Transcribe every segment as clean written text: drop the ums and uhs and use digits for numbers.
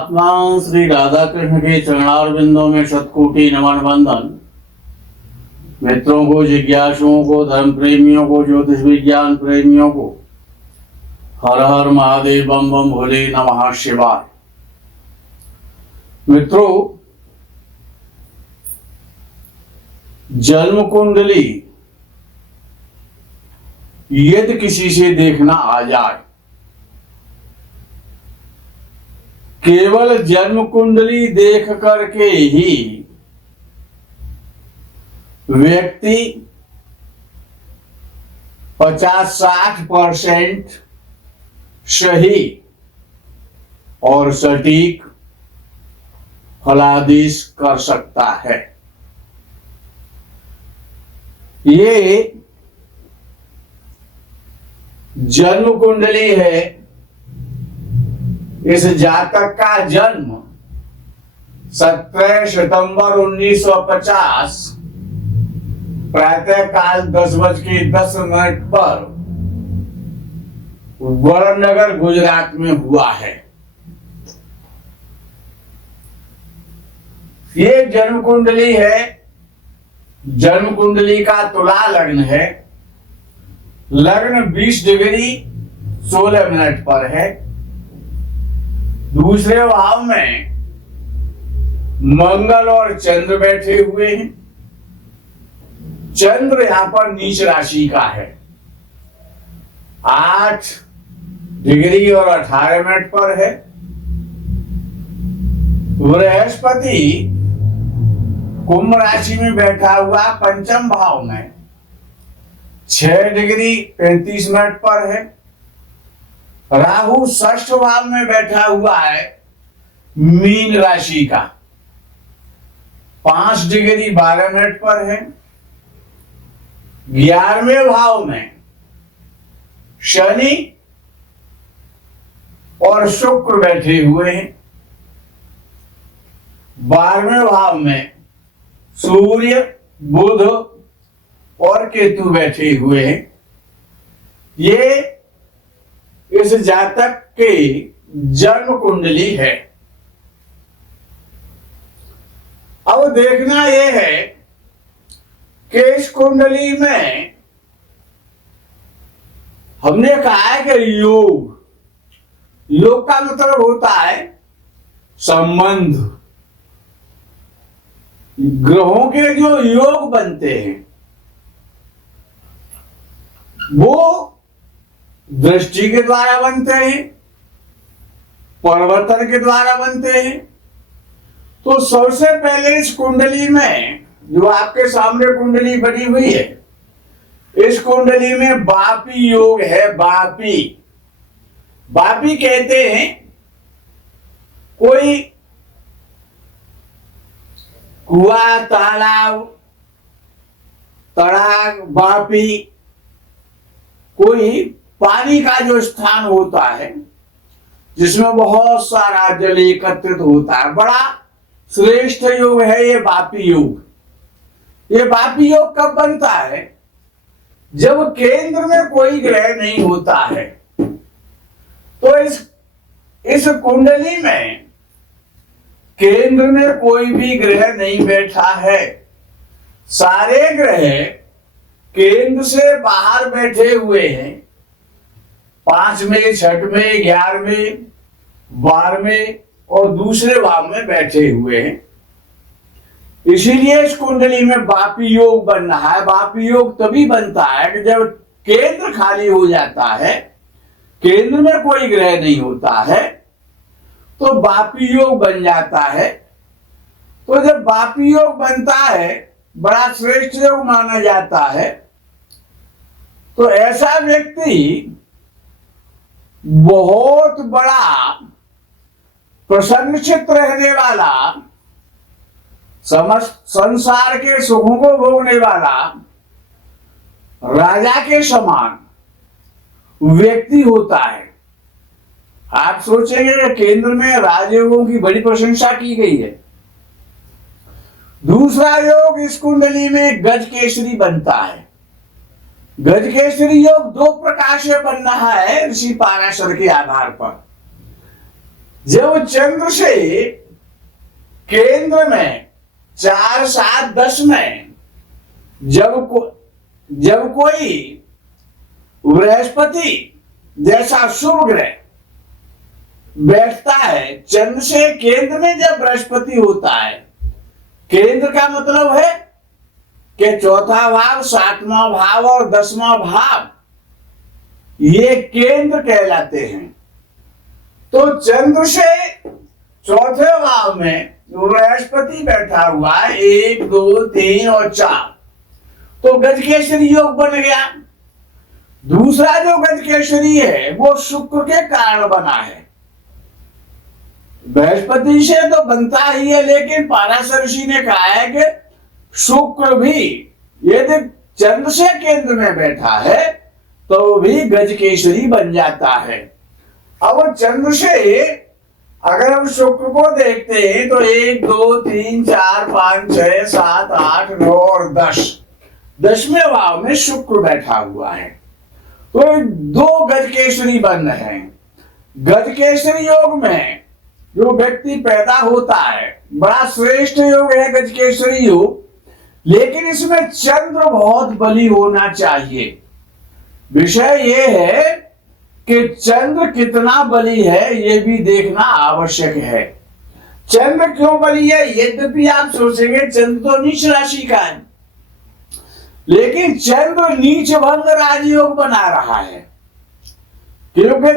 परमात्मा श्री राधा कृष्ण के चरणारविंदों में शतकोटि नमन वंदन। मित्रों को, जिज्ञासुओं को, धर्म प्रेमियों को, ज्योतिष विज्ञान प्रेमियों को हर हर महादेव, बम बम भोले, नमः शिवाय। मित्रों, जन्म कुंडली यदि किसी से देखना आ जाए, केवल जन्म कुंडली देख करके ही व्यक्ति 50-60% सही और सटीक फलादेश कर सकता है। ये जन्म कुंडली है। इस जातक का जन्म 17 सितंबर 1950 प्रातः काल 10:10 पर वड़नगर गुजरात में हुआ है। ये जन्म कुंडली है। जन्म कुंडली का तुला लग्न है। लग्न 20 डिग्री 16 मिनट पर है। दूसरे भाव में मंगल और चंद्र बैठे हुए हैं। चंद्र यहां पर नीच राशि का है। 8 डिग्री और 18 मिनट पर है। बृहस्पति कुंभ राशि में बैठा हुआ पंचम भाव में 6 डिग्री 35 मिनट पर है। राहु षष्ठ भाव में बैठा हुआ है मीन राशि का, 5 डिग्री 12 मिनट पर है। 11वें भाव में शनि और शुक्र बैठे हुए हैं। 12वें भाव में सूर्य, बुध और केतु बैठे हुए हैं। ये इस जातक के जन्म कुंडली है। अब देखना यह है कि इस कुंडली में हमने कहा है कि योग का मतलब होता है संबंध। ग्रहों के जो योग बनते हैं वो दृष्टि के द्वारा बनते हैं, परिवर्तन के द्वारा बनते हैं। तो सबसे पहले इस कुंडली में, जो आपके सामने कुंडली बनी हुई है, इस कुंडली में बापी योग है। बापी कहते हैं कोई कुआं, तालाब, तड़ाग, बापी, कोई पानी का जो स्थान होता है जिसमें बहुत सारा जल एकत्रित होता है, बड़ा श्रेष्ठ योग है ये बापी योग। ये बापी योग कब बनता है? जब केंद्र में कोई ग्रह नहीं होता है। तो इस कुंडली में केंद्र में कोई भी ग्रह नहीं बैठा है। सारे ग्रह केंद्र से बाहर बैठे हुए हैं। 5वें, 6वें, 11वें, 12वें और दूसरे भाव में बैठे हुए हैं। इसीलिए इस कुंडली में बापी योग बन रहा है। बापी योग तभी बनता है कि जब केंद्र खाली हो जाता है, केंद्र में कोई ग्रह नहीं होता है, तो बापी योग बन जाता है। तो जब बापी योग बनता है, बड़ा श्रेष्ठ योग माना जाता है। तो ऐसा व्यक्ति बहुत बड़ा प्रसन्नचित्त रहने वाला, समस्त संसार के सुखों को भोगने वाला, राजा के समान व्यक्ति होता है। आप सोचेंगे कि केंद्र में राजयोगों की बड़ी प्रशंसा की गई है। दूसरा योग इस कुंडली में गज केसरी बनता है। गज केसरी योग 2 प्रकार से बन रहा है ऋषि पाराशर के आधार पर। जब चंद्र से केंद्र में 4, 7, 10 में जब कोई बृहस्पति जैसा शुभ ग्रह बैठता है, चंद्र से केंद्र में जब बृहस्पति होता है, केंद्र का मतलब है कि चौथा भाव, 7वां भाव और 10वां भाव, ये केंद्र कहलाते हैं। तो चंद्र से चौथे भाव में बृहस्पति बैठा हुआ है, 1, 2, 3 और 4, तो गजकेसरी योग बन गया। दूसरा जो गजकेसरी है वो शुक्र के कारण बना है। बृहस्पति से तो बनता ही है, लेकिन पाराशर ऋषि ने कहा है कि शुक्र भी यदि चंद्र से केंद्र में बैठा है तो भी गजकेसरी बन जाता है। अब चंद्र से अगर हम शुक्र को देखते हैं तो 1, 2, 3, 4, 5, 6, 7, 8, 9 और 10, 10वें भाव में शुक्र बैठा हुआ है, तो 2 गजकेसरी बन रहे हैं। गजकेसरी योग में जो व्यक्ति पैदा होता है, बड़ा श्रेष्ठ योग है गजकेसरी योग, लेकिन इसमें चंद्र बहुत बली होना चाहिए। विषय ये है कि चंद्र कितना बली है ये भी देखना आवश्यक है। चंद्र क्यों बली है? यद्यपि आप सोचेंगे चंद्र तो नीच राशि का है, लेकिन चंद्र नीच भंग राजयोग बना रहा है, क्योंकि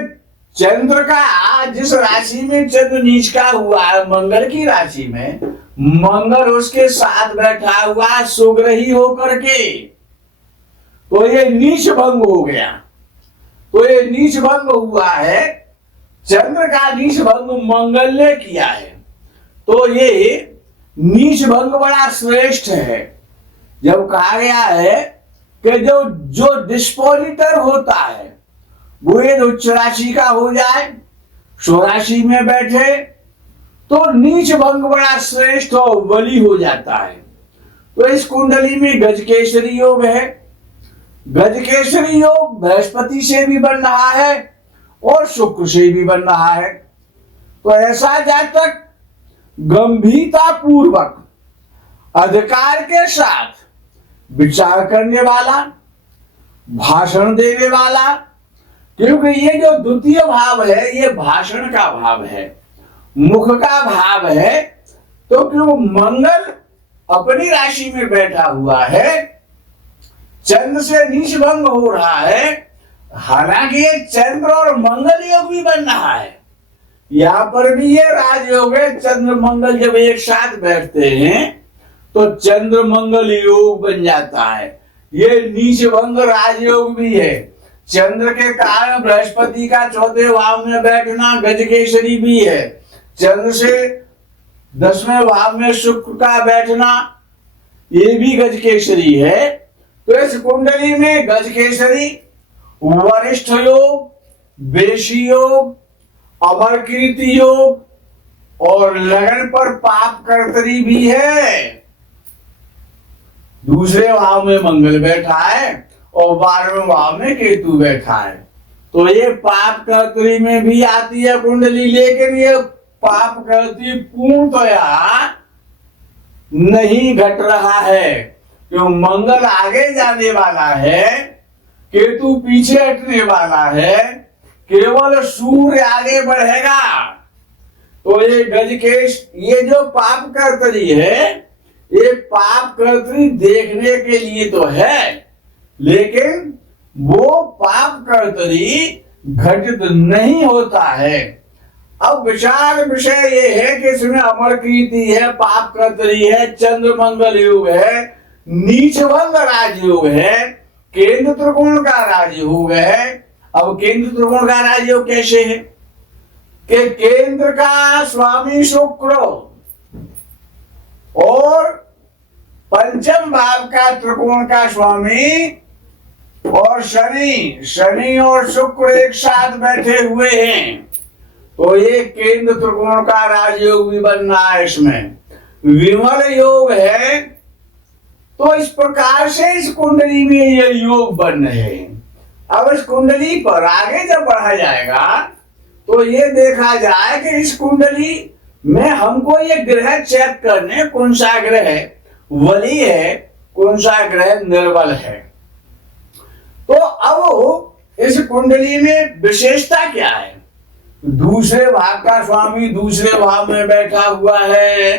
चंद्र का जिस राशि में चंद्र नीच का हुआ है, मंगल की राशि में, मंगल उसके साथ बैठा हुआ सुग्रही होकर के, तो ये नीच भंग हो गया। तो ये नीच भंग हुआ है, चंद्र का नीच भंग मंगल ने किया है, तो ये नीच भंग बड़ा श्रेष्ठ है। जब कहा गया है कि जो डिस्पोजिटर होता है वो ये उच्च राशि का हो जाए, स्वराशि में बैठे, तो नीच भंग बड़ा श्रेष्ठ और बली हो जाता है। तो इस कुंडली में गजकेसरी योग है। गजकेसरी योग बृहस्पति से भी बन रहा है और शुक्र से भी बन रहा है। तो ऐसा जातक गंभीरता पूर्वक अधिकार के साथ विचार करने वाला, भाषण देने वाला, क्योंकि ये जो द्वितीय भाव है ये भाषण का भाव है, मुख का भाव है। तो क्यों मंगल अपनी राशि में बैठा हुआ है, चंद्र से नीच भंग हो रहा है, हालांकि ये चंद्र और मंगल योग भी बन रहा है, यहां पर भी ये राजयोग है। चंद्र मंगल जब एक साथ बैठते हैं तो चंद्र मंगल योग बन जाता है। ये नीच भंग राजयोग भी है। चंद्र के कारण बृहस्पति का चौथे भाव में बैठना गजकेसरी भी है। चंद्र से 10वें भाव में शुक्र का बैठना ये भी गजकेसरी है। तो इस कुंडली में गजकेसरी, वरिष्ठ योग, बेशी योग, अमर कीर्ति योग और लगन पर पाप कर्तरी भी है। दूसरे भाव में मंगल बैठा है और 12वें भाव में केतु बैठा है। तो ये पाप कर्तरी में भी आती है कुंडली, लेकिन ये पाप कर्तरी पूर्णतया नहीं घट रहा है, क्यों? मंगल आगे जाने वाला है, केतु पीछे हटने वाला है, केवल सूर्य आगे बढ़ेगा। तो ये गजकेश, ये जो पाप कर्तरी है, ये पाप कर्तरी देखने के लिए तो है, लेकिन वो पाप कर्तरी घटित नहीं होता है। अब विचार विषय ये है कि इसमें अमर कीर्ति है, पाप कर्तरी है, चंद्र मंगल योग है, नीच भंग राजयोग है, केंद्र त्रिकोण का राजयोग है। अब केंद्र त्रिकोण का राजयोग कैसे है कि केंद्र का स्वामी शुक्र और पंचम भाव का त्रिकोण का स्वामी और शनि और शुक्र एक साथ बैठे हुए हैं, तो ये केंद्र त्रिकोण का राजयोग भी बन रहा है। इसमें विमल योग है। तो इस प्रकार से इस कुंडली में ये योग बन रहे हैं। अब इस कुंडली पर आगे जब बढ़ा जाएगा तो ये देखा जाए कि इस कुंडली में हमको ये ग्रह चेक करने कौन सा ग्रह बली है, कौन सा ग्रह निर्बल है। तो अब इस कुंडली में विशेषता क्या है? दूसरे भाव का स्वामी दूसरे भाव में बैठा हुआ है,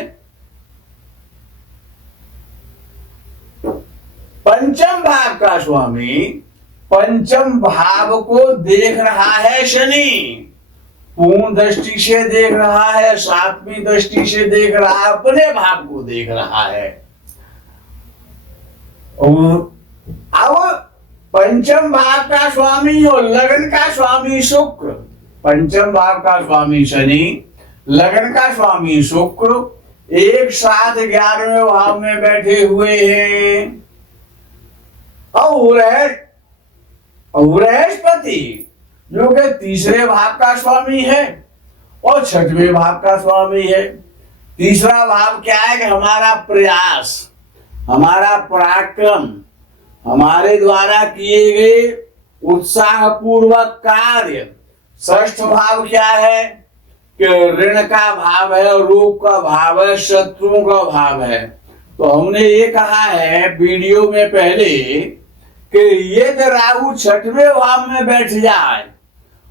पंचम भाव का स्वामी पंचम भाव को देख रहा है शनि, पूर्ण दृष्टि से देख रहा है, सातवीं दृष्टि से देख रहा है, अपने भाव को देख रहा है। अब पंचम भाव का स्वामी और लगन का स्वामी शुक्र, पंचम भाव का स्वामी शनि, लगन का स्वामी शुक्र एक साथ 11वें भाव में बैठे हुए हैं। और बृहस्पति जो कि तीसरे भाव का स्वामी है और छठवें भाव का स्वामी है। तीसरा भाव क्या है कि हमारा प्रयास, हमारा पराक्रम, हमारे द्वारा किए गए उत्साह पूर्वक कार्य। षष्ठ भाव क्या है कि ऋण का भाव है, रोग का भाव है, शत्रुओं का भाव है। तो हमने ये कहा है वीडियो में पहले कि ये राहु छठवें भाव में बैठ जाए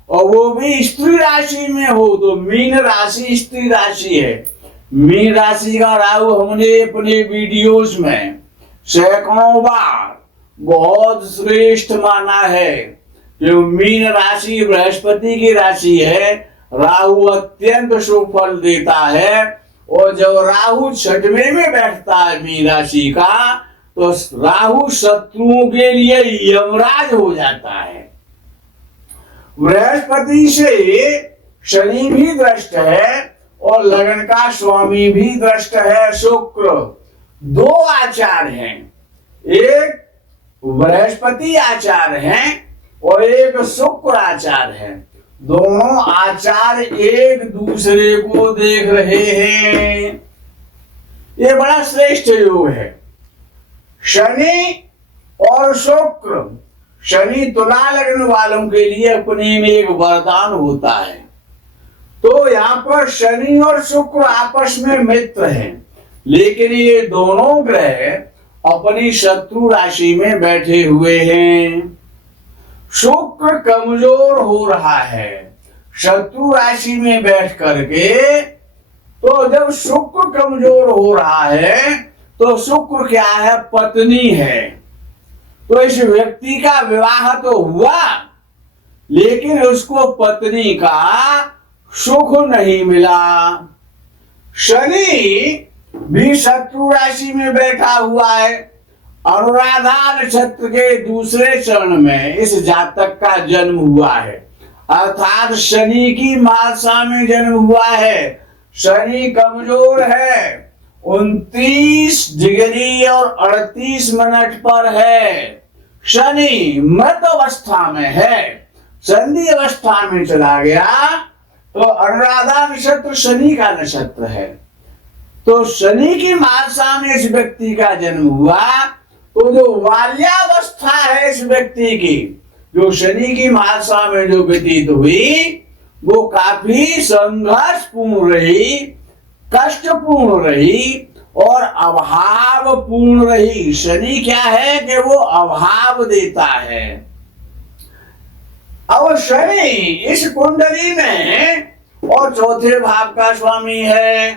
और वो भी स्त्री राशि में हो, तो मीन राशि स्त्री राशि है। मीन राशि का राहु हमने अपने वीडियोस में सैकड़ों बार बहुत श्रेष्ठ माना है। जो मीन राशि बृहस्पति की राशि है, राहु अत्यंत शुभ फल देता है। और जब राहु छठवें में बैठता है मीन राशि का, तो राहु शत्रुओं के लिए यमराज हो जाता है। बृहस्पति से शनि भी दृष्ट है और लगन का स्वामी भी दृष्ट है शुक्र। दो आचार्य हैं, एक बृहस्पति आचार्य हैं और एक शुक्र आचार्य हैं। दोनों आचार्य एक दूसरे को देख रहे हैं। ये बड़ा श्रेष्ठ योग है। शनि और शुक्र, शनि तुला लग्न वालों के लिए अपने में एक वरदान होता है। तो यहाँ पर शनि और शुक्र आपस में मित्र हैं, लेकिन ये दोनों ग्रह अपनी शत्रु राशि में बैठे हुए हैं। शुक्र कमजोर हो रहा है शत्रु राशि में बैठ करके। तो जब शुक्र कमजोर हो रहा है तो शुक्र क्या है? पत्नी है। तो इस व्यक्ति का विवाह तो हुआ, लेकिन उसको पत्नी का सुख नहीं मिला। शनि भी शत्रु राशि में बैठा हुआ है। अनुराधा नक्षत्र के दूसरे चरण में इस जातक का जन्म हुआ है, अर्थात शनि की मासा में जन्म हुआ है। शनि कमजोर है, 29 डिग्री और 38 मिनट पर है। शनि मध्य अवस्था में है, संधि अवस्था में चला गया। तो अनुराधा नक्षत्र शनि का नक्षत्र है। तो शनि की मासा में इस व्यक्ति का जन्म हुआ। तो जो बाल्यावस्था है इस व्यक्ति की, जो शनि की मासा में जो व्यतीत हुई, वो काफी संघर्षपूर्ण रही, कष्टपूर्ण रही और अभावपूर्ण रही। शनि क्या है कि वो अभाव देता है। अब शनि इस कुंडली में और चौथे भाव का स्वामी है।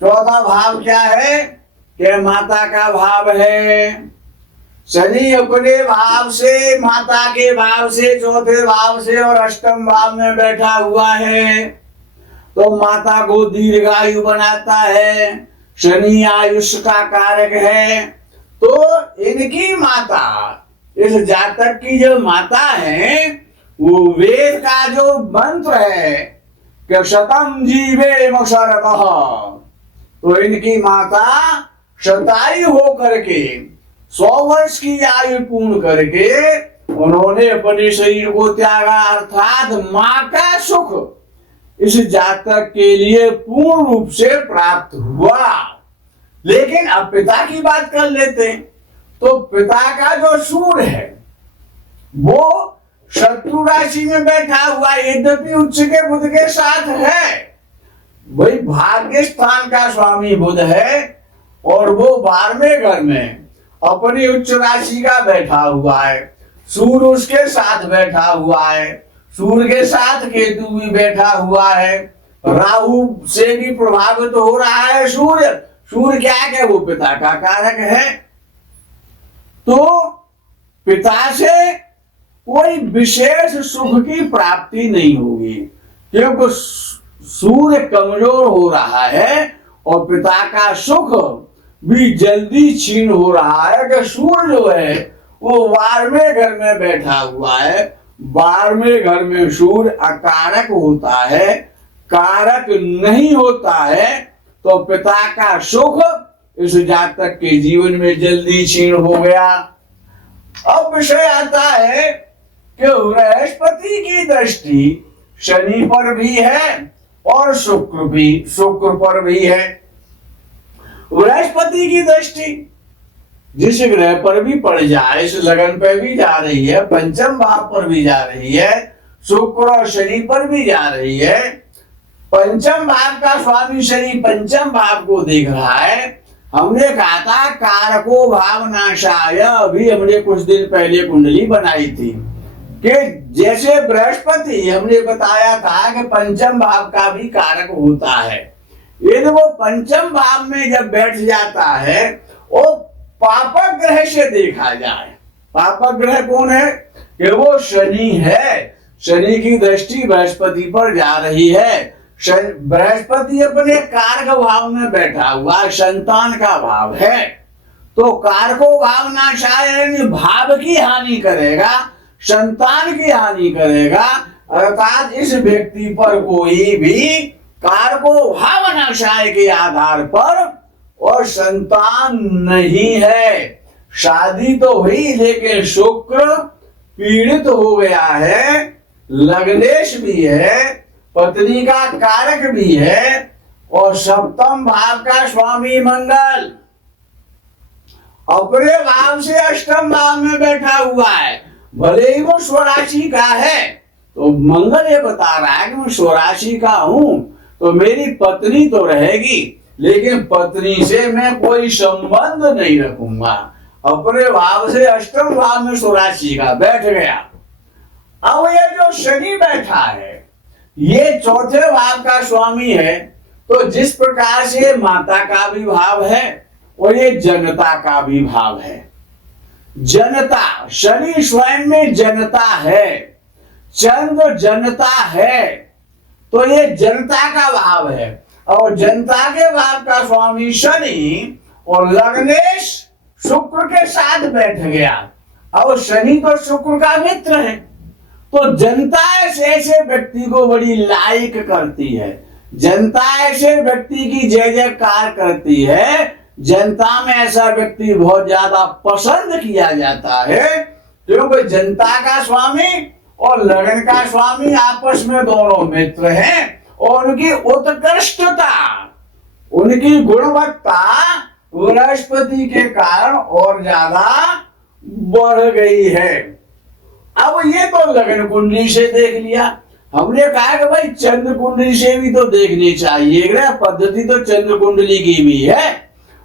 चौथा भाव क्या है कि माता का भाव है। शनि अपने भाव से, माता के भाव से, चौथे भाव से और अष्टम भाव में बैठा हुआ है। तो माता को दीर्घायु बनाता है। शनि आयुष का कारक है। तो इनकी माता, इस जातक की जो माता है, वो वेद का जो मंत्र है कि शतम जीवे शरदः, तो इनकी माता शतायु होकर के 100 वर्ष की आयु पूर्ण करके उन्होंने अपने शरीर को त्यागा, अर्थात मां का सुख इस जातक के लिए पूर्ण रूप से प्राप्त हुआ। लेकिन अब पिता की बात कर लेते हैं। तो पिता का जो सूर्य है वो शत्रु राशि में बैठा हुआ, यद्यपि उच्च के बुध के साथ है, वही भाग्य स्थान का स्वामी बुध है और वो 12वें घर में अपनी उच्च राशि का बैठा हुआ है। सूर्य उसके साथ बैठा हुआ है, सूर्य के साथ केतु भी बैठा हुआ है, राहु से भी प्रभावित हो रहा है सूर्य। सूर्य क्या है? वो पिता का कारक है। तो पिता से कोई विशेष सुख की प्राप्ति नहीं होगी, क्योंकि सूर्य कमजोर हो रहा है और पिता का सुख भी जल्दी क्षीण हो रहा है कि सूर्य जो है वो 12वें घर में बैठा हुआ है। 12वें घर में सूर्य अकारक होता है, कारक नहीं होता है, तो पिता का सुख इस जातक के जीवन में जल्दी क्षीण हो गया। अब विषय आता है कि बृहस्पति की दृष्टि शनि पर भी है और शुक्र पर भी है। बृहस्पति की दृष्टि जिस ग्रह पर भी पड़ जाए, इस लगन पर भी जा रही है, पंचम भाव पर भी जा रही है, शुक्र और शनि पर भी जा रही है। पंचम भाव का स्वामी शनि पंचम भाव को देख रहा है। हमने कहा था कारको भावनाशाय, अभी हमने कुछ दिन पहले कुंडली बनाई थी कि जैसे बृहस्पति हमने बताया था कि पंचम भाव का भी कारक होता है। यदि वो पंचम भाव में जब बैठ जाता है, वो पापक ग्रह से देखा जाए, पापक ग्रह कौन है? कि वो शनि है। शनि की दृष्टि बृहस्पति पर जा रही है। बृहस्पति अपने कारक भाव में बैठा हुआ, संतान का भाव है, तो कारको भावनाशाय भाव की हानि करेगा, संतान की हानि करेगा। अर्थात इस व्यक्ति पर कोई भी कारको भावनाशाय के आधार पर और संतान नहीं है। शादी तो हुई लेकिन शुक्र पीड़ित हो गया है, लग्नेश भी है, पत्नी का कारक भी है और सप्तम भाव का स्वामी मंगल अपने भाव से अष्टम भाव में बैठा हुआ है। भले ही वो स्वराशि का है, तो मंगल ये बता रहा है कि मैं स्वराशि का हूं, तो मेरी पत्नी तो रहेगी, लेकिन पत्नी से मैं कोई संबंध नहीं रखूंगा। अपने भाव से अष्टम भाव में स्वराशि का बैठ गया। अब ये जो शनि बैठा है, ये चौथे भाव का स्वामी है, तो जिस प्रकार से माता का भी भाव है और ये जनता का भी भाव है। जनता, शनि स्वयं में जनता है, चंद्र जनता है, तो ये जनता का भाव है और जनता के भाव का स्वामी शनि और लग्नेश शुक्र के साथ बैठ गया। और शनि तो शुक्र का मित्र है, तो जनता ऐसे व्यक्ति को बड़ी लाइक करती है, जनता ऐसे व्यक्ति की जय जयकार करती है, जनता में ऐसा व्यक्ति बहुत ज्यादा पसंद किया जाता है, क्योंकि जनता का स्वामी और लगन का स्वामी आपस में दोनों मित्र हैं और उनकी उत्कृष्टता, उनकी गुणवत्ता बृहस्पति के कारण और ज्यादा बढ़ गई है। अब ये तो लगन कुंडली से देख लिया। हमने कहा कि भाई चंद्र कुंडली से भी तो देखनी चाहिए, ग्रह पद्धति तो चंद्र कुंडली की भी है।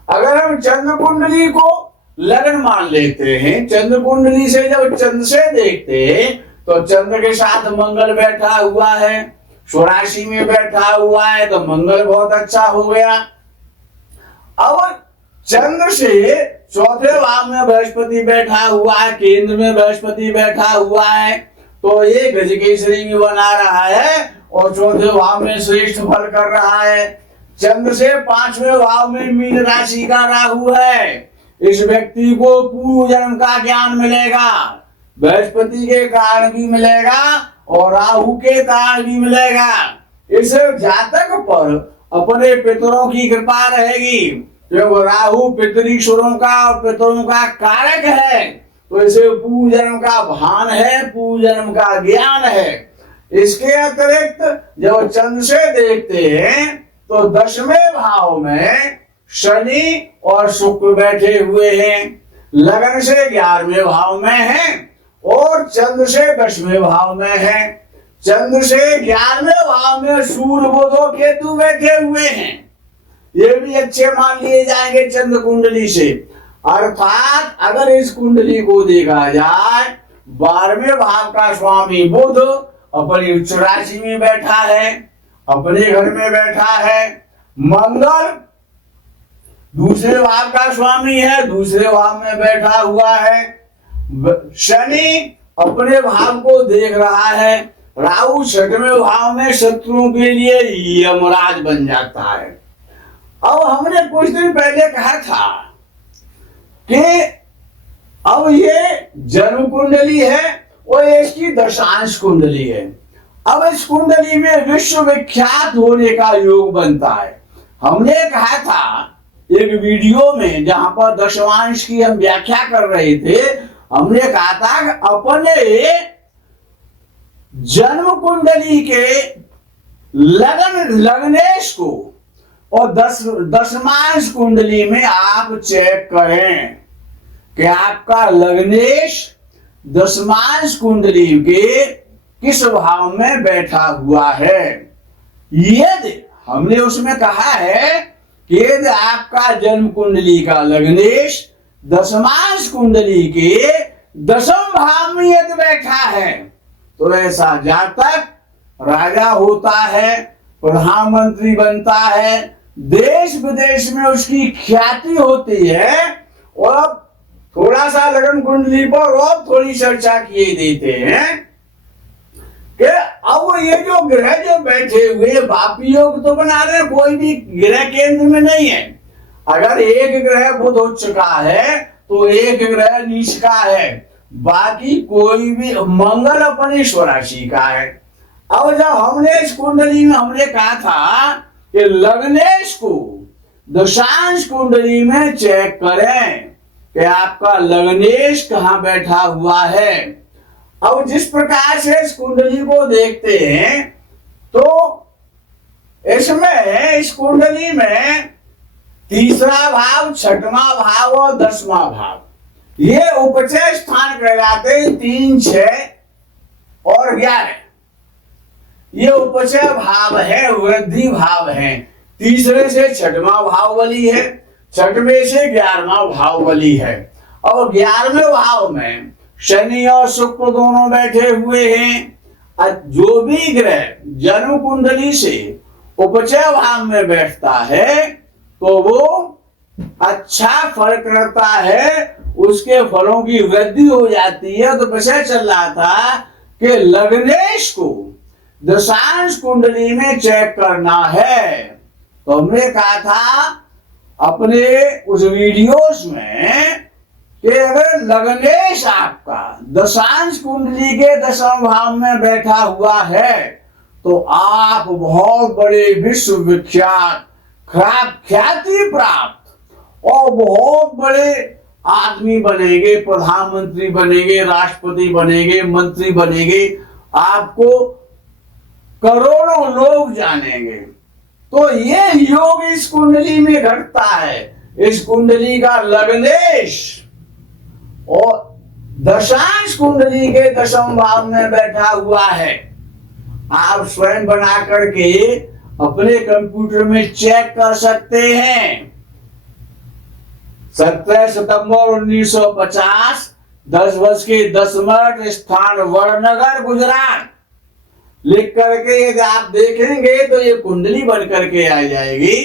अगर हम चंद्र कुंडली को लगन मान लेते हैं, चंद्र कुंडली से जब चंद्र से देखते हैं, तो चंद्र के साथ मंगल बैठा हुआ है, स्वराशि में बैठा हुआ है, तो मंगल बहुत अच्छा हो गया। अब चंद्र से चौथे भाव में बृहस्पति बैठा हुआ है, केंद्र में बृहस्पति बैठा हुआ है, तो ये गजकेसरी भी बना रहा है और चौथे भाव में श्रेष्ठ फल कर रहा है। चंद्र से 5वें भाव में मीन राशि का राहु है। इस व्यक्ति को पूर्व जन्म का ज्ञान मिलेगा, बृहस्पति के कारण भी मिलेगा और राहु के कारण भी मिलेगा। इस जातक पर अपने पितरों की कृपा रहेगी, क्योंकि राहु पितरीश्वरों का और पितरों का कारक है, तो इसे पूर्व जन्म का भान है, पूर्व जन्म का ज्ञान है। इसके अतिरिक्त जब चंद्र से देखते हैं तो 10वें भाव में शनि और शुक्र बैठे हुए हैं, लगन से 11वें भाव में हैं और चंद्र से 10वें भाव में है, चंद्र से 11वें भाव में सूर्य बुध और केतु बैठे हुए हैं। ये भी अच्छे मान लिए जाएंगे चंद्र कुंडली से। अर्थात अगर इस कुंडली को देखा जाए, 12वें भाव का स्वामी बुध अपनी उच्च राशि में बैठा है, अपने घर में बैठा है। मंगल दूसरे भाव का स्वामी है, दूसरे भाव में बैठा हुआ है। शनि अपने भाव को देख रहा है। राहु 6वें भाव में शत्रुओं के लिए यमराज बन जाता है। अब हमने कुछ दिन पहले कहा था कि अब ये जन्म कुंडली है और इसकी दशांश कुंडली है। अब इस कुंडली में विश्वविख्यात होने का योग बनता है। हमने कहा था एक वीडियो में, जहां पर दशमांश की हम व्याख्या कर रहे थे, हमने कहा था कि अपने जन्म कुंडली के लग्नेश को और दशमांश कुंडली में आप चेक करें कि आपका लग्नेश दशमांश कुंडली के किस भाव में बैठा हुआ है। यदि हमने उसमें कहा है कि यदि आपका जन्म कुंडली का लग्नेश दशमांश कुंडली के 10वें भाव में यदि बैठा है तो ऐसा जातक राजा होता है, प्रधानमंत्री बनता है, देश विदेश में उसकी ख्याति होती है। और अब थोड़ा सा लगन कुंडली पर और थोड़ी चर्चा किए देते हैं कि अब ये जो ग्रह जो बैठे हुए बापी योग तो बना रहे, कोई भी ग्रह केंद्र में नहीं है। अगर एक ग्रह बुध हो चुका है तो एक ग्रह नीच का है, बाकी कोई भी, मंगल अपनी स्वराशि का है। अब जब हमने इस कुंडली में हमने कहा था कि लग्नेश को दशांश कुंडली में चेक करें कि आपका लग्नेश कहां बैठा हुआ है। अब जिस प्रकार से इस कुंडली को देखते हैं तो इसमें इस कुंडली में तीसरा भाव, 6वां भाव और 10वां भाव ये उपचय स्थान कहलाते हैं। 3, 6 और 11 ये उपचय भाव है, वृद्धि भाव है। तीसरे से 6वां भाव बली है, 6वें से 11वां भाव बली है। और 11वें भाव में शनि और शुक्र दोनों बैठे हुए हैं। जो भी ग्रह जन्म कुंडली से उपचय भाव में बैठता है तो वो अच्छा फल करता है, उसके फलों की वृद्धि हो जाती है। तो विषय चल रहा था कि लग्नेश को दशांश कुंडली में चेक करना है। तो हमने कहा था अपने उस वीडियोस में कि अगर लग्नेश आपका दशांश कुंडली के 10वें भाव में बैठा हुआ है तो आप बहुत बड़े विश्वविख्यात ख्याति प्राप्त और बहुत बड़े आदमी बनेंगे, प्रधानमंत्री बनेंगे, राष्ट्रपति बनेंगे, मंत्री बनेंगे, आपको करोड़ों लोग जानेंगे। तो ये योग इस कुंडली में घटता है। इस कुंडली का लग्नेश और दशांश कुंडली के 10वें भाव में बैठा हुआ है। आप स्वयं बना करके अपने कंप्यूटर में चेक कर सकते हैं। 17 सितंबर 1950 10:10 स्थान वड़नगर गुजरात लिख करके यदि आप देखेंगे तो ये कुंडली बन करके आ जाएगी।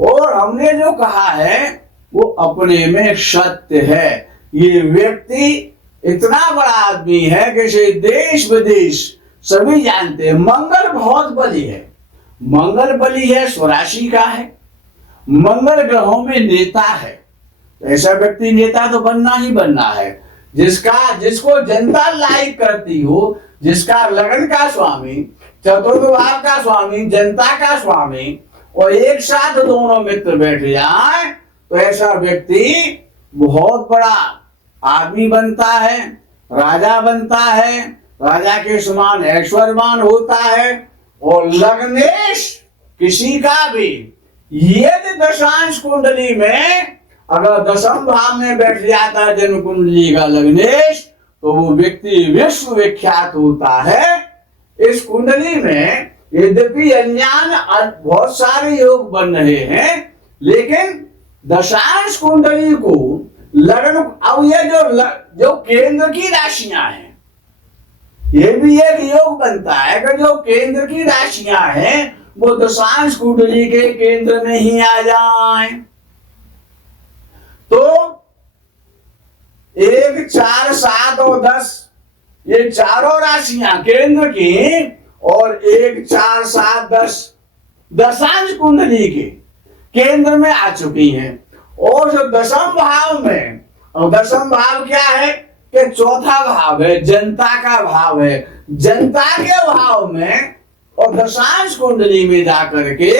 और हमने जो कहा है वो अपने में सत्य है। ये व्यक्ति इतना बड़ा आदमी है कि देश विदेश सभी जानते हैं। मंगल बहुत बली है, मंगल बली है, स्वराशि का है, मंगल ग्रहों में नेता है। ऐसा व्यक्ति नेता तो बनना ही बनना है जिसको जनता लाइक करती हो, जिसका लगन का स्वामी, चतुर्थ भाव का स्वामी, जनता का स्वामी और एक साथ दोनों मित्र बैठ जाए तो ऐसा व्यक्ति बहुत बड़ा आदमी बनता है, राजा बनता है, राजा के समान ऐश्वर्यवान होता है। और लग्नेश किसी का भी यदि दशांश कुंडली में अगर 10वें भाव में बैठ जाता है जन्म कुंडली का लग्नेश तो वो व्यक्ति विश्व विख्यात होता है। इस कुंडली में यद्यपि अज्ञान बहुत सारे योग बन रहे हैं, लेकिन दशांश कुंडली को लग्न, अब ये जो केंद्र की राशियां हैं, ये भी एक योग बनता है कि जो केंद्र की राशियां हैं वो दशांश कुंडली के केंद्र में ही आ जाएं। तो 1, 4, 7 और 10 ये चारों राशियां केंद्र की, और 1, 4, 7, 10 दशांश कुंडली के केंद्र में आ चुकी हैं। और जो दशम भाव में, और दशम भाव क्या है कि चौथा भाव है, जनता का भाव है। जनता के भाव में और दशांश कुंडली में जाकर के,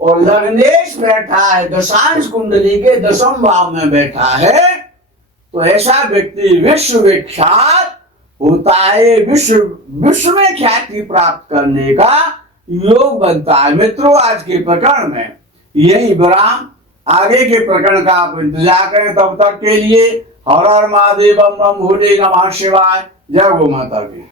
और लग्नेश बैठा है दशांश कुंडली के दशम भाव में बैठा है, तो ऐसा व्यक्ति विश्व विख्यात होता है। विश्व में ख्याति प्राप्त करने का योग बनता है। मित्रों, आज के प्रकरण में यही विराम। आगे के प्रकरण का आप इंतजार करें। तब तक के लिए हर हर महादेव, बम बम भोले नमः शिवाय। जय गो माता की।